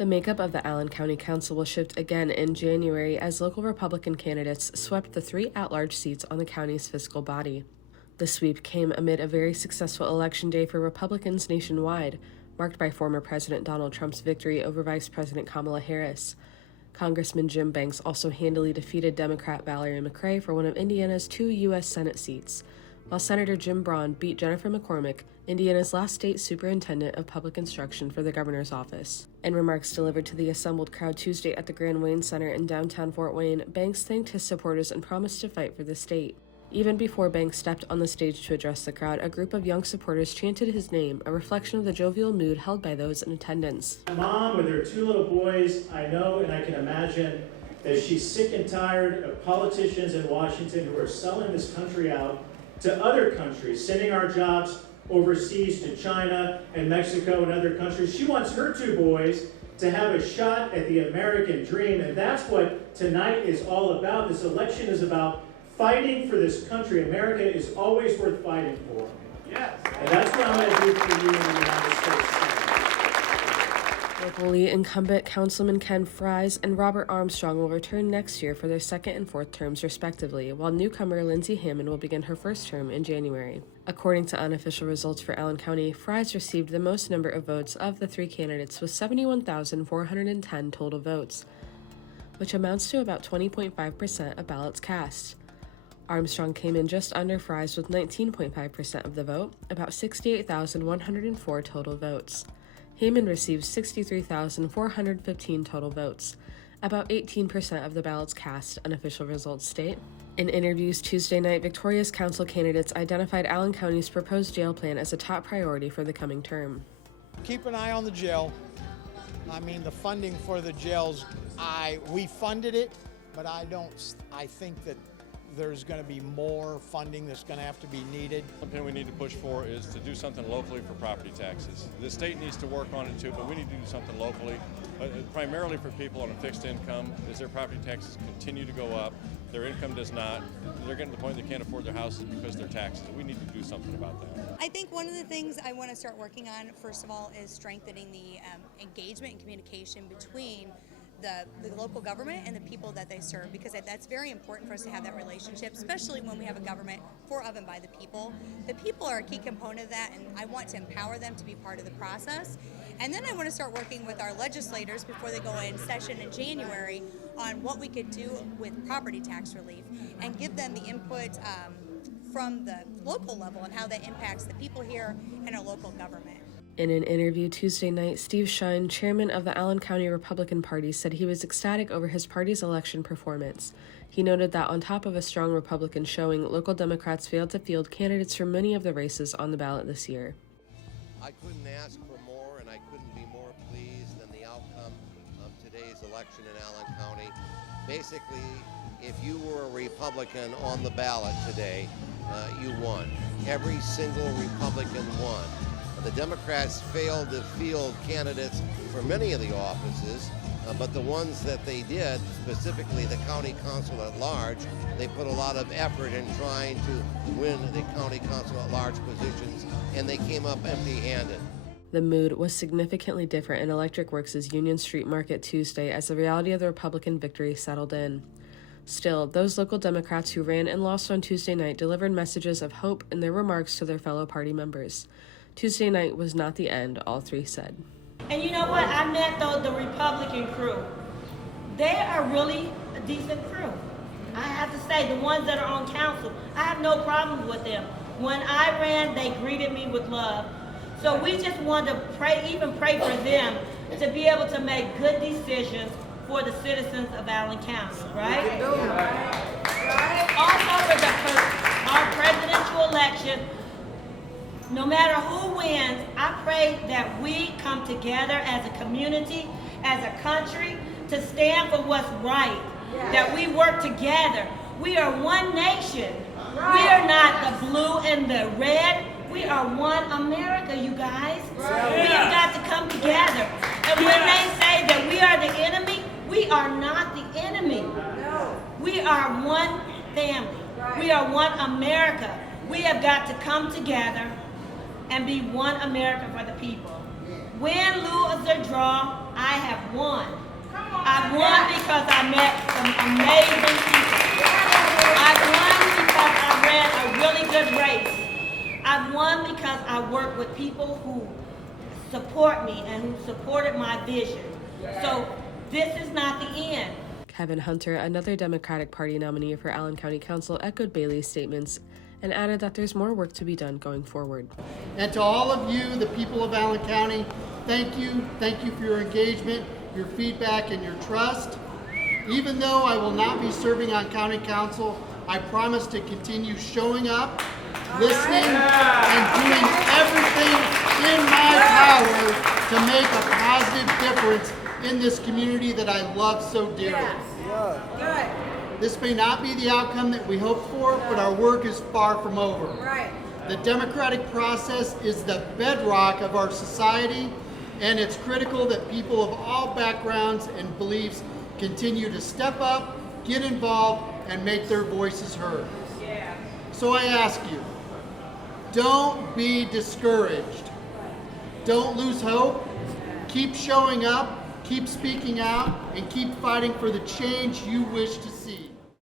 The makeup of the Allen County Council will shift again in January as local Republican candidates swept the 3 at-large seats on the county's fiscal body. The sweep came amid a very successful election day for Republicans nationwide, marked by former President Donald Trump's victory over Vice President Kamala Harris. Congressman Jim Banks also handily defeated Democrat Valerie McRae for one of Indiana's 2 U.S. Senate seats, while Senator Jim Braun beat Jennifer McCormick, Indiana's last state superintendent of public instruction, for the governor's office. In remarks delivered to the assembled crowd Tuesday at the Grand Wayne Center in downtown Fort Wayne, Banks thanked his supporters and promised to fight for the state. Even before Banks stepped on the stage to address the crowd, a group of young supporters chanted his name, a reflection of the jovial mood held by those in attendance. My mom, with her 2 little boys, I know and I can imagine that she's sick and tired of politicians in Washington who are selling this country out to other countries, sending our jobs overseas to China and Mexico and other countries. She wants her 2 boys to have a shot at the American dream, and that's what tonight is all about. This election is about fighting for this country. America is always worth fighting for. Yes. And that's what I'm going to do for you in the United States. Locally, incumbent Councilman Ken Fries and Robert Armstrong will return next year for their 2nd and 4th terms, respectively, while newcomer Lindsey Hammond will begin her 1st term in January. According to unofficial results for Allen County, Fries received the most number of votes of the 3 candidates with 71,410 total votes, which amounts to about 20.5% of ballots cast. Armstrong came in just under Fries with 19.5% of the vote, about 68,104 total votes. Heyman received 63,415 total votes, about 18% of the ballots cast, unofficial results state. In interviews Tuesday night, victorious council candidates identified Allen County's proposed jail plan as a top priority for the coming term. Keep an eye on the jail. I mean, the funding for the jails, we funded it, but I think that there's going to be more funding that's going to have to be needed. One thing we need to push for is to do something locally for property taxes. The state needs to work on it too, but we need to do something locally, primarily for people on a fixed income. As their property taxes continue to go up, their income does not. They're getting to the point they can't afford their houses because of their taxes. We need to do something about that. I think one of the things I want to start working on, first of all, is strengthening the engagement and communication between the local government and the people that they serve, because that's very important for us to have that relationship, especially when we have a government for, of, and by the people. The people are a key component of that, and I want to empower them to be part of the process. And then I want to start working with our legislators before they go in session in January on what we could do with property tax relief and give them the input from the local level and how that impacts the people here and our local government. In an interview Tuesday night, Steve Shine, chairman of the Allen County Republican Party, said he was ecstatic over his party's election performance. He noted that on top of a strong Republican showing, local Democrats failed to field candidates for many of the races on the ballot this year. I couldn't ask for more, and I couldn't be more pleased than the outcome of today's election in Allen County. Basically, if you were a Republican on the ballot today, you won. Every single Republican won. The Democrats failed to field candidates for many of the offices, but the ones that they did, specifically the county council at large, they put a lot of effort in trying to win the county council at large positions, and they came up empty-handed. The mood was significantly different in Electric Works' Union Street Market Tuesday as the reality of the Republican victory settled in. Still, those local Democrats who ran and lost on Tuesday night delivered messages of hope in their remarks to their fellow party members. Tuesday night was not the end, all 3 said. And you know what? I met the Republican crew. They are really a decent crew. I have to say, the ones that are on council, I have no problems with them. When I ran, they greeted me with love. So we just want to pray for them to be able to make good decisions for the citizens of Allen County, right? Also for our presidential election, no matter who wins, I pray that we come together as a community, as a country, to stand for what's right, that we work together. We are one nation. We are not the blue and the red. We are one America, you guys. We have got to come together. And when they say that we are the enemy, we are not the enemy. We are one family. We are one America. We have got to come together and be one America for the people. Win, lose, or draw, I have because I met some amazing people. I've won because I ran a really good race. I've won because I work with people who support me and who supported my vision. So this is not the end. Kevin Hunter, another Democratic Party nominee for Allen County Council, echoed Bailey's statements and added that there's more work to be done going forward. And to all of you, the people of Allen County, thank you. Thank you for your engagement, your feedback, and your trust. Even though I will not be serving on County Council, I promise to continue showing up, listening, and doing everything in my power to make a positive difference in this community that I love so dearly. This may not be the outcome that we hoped for, but our work is far from over. The democratic process is the bedrock of our society, and it's critical that people of all backgrounds and beliefs continue to step up, get involved, and make their voices heard. So I ask you, don't be discouraged. Don't lose hope. Keep showing up, keep speaking out, and keep fighting for the change you wish to see.